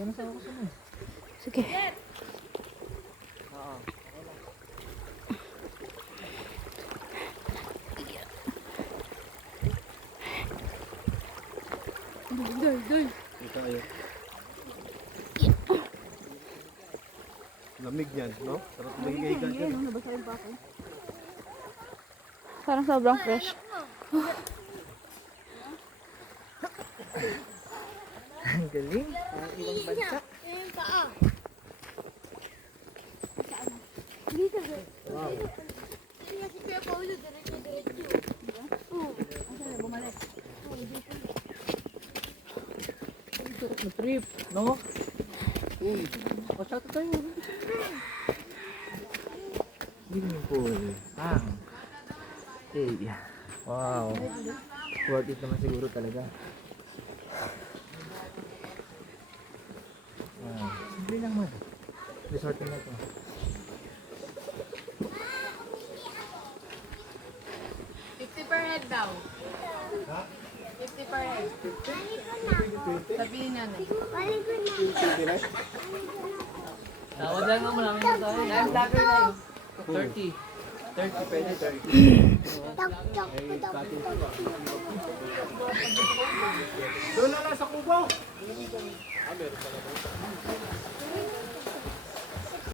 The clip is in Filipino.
Yan sa ako sa mo. Sige. Oo. Doy. Ito ayun. Lamig yan, no? Sarap mahiga-higa dyan. Nabasahin pa ako. Parang sobrang fresh. Ang galing. Parang ibang bansa. Wow. Sarap na trip, no? Uy, pasata tayo. Swimming pool. Pang. Okay. Wow. Worth it naman siguro talaga. Wow. Simple lang man. Resort na to. Per head daw. 50 per head. Sabihin niya na. Tawad lang naman namin na tayo. I'm vlogger na yun. 30. 30 pwede 30. Doon na lang sa kubo!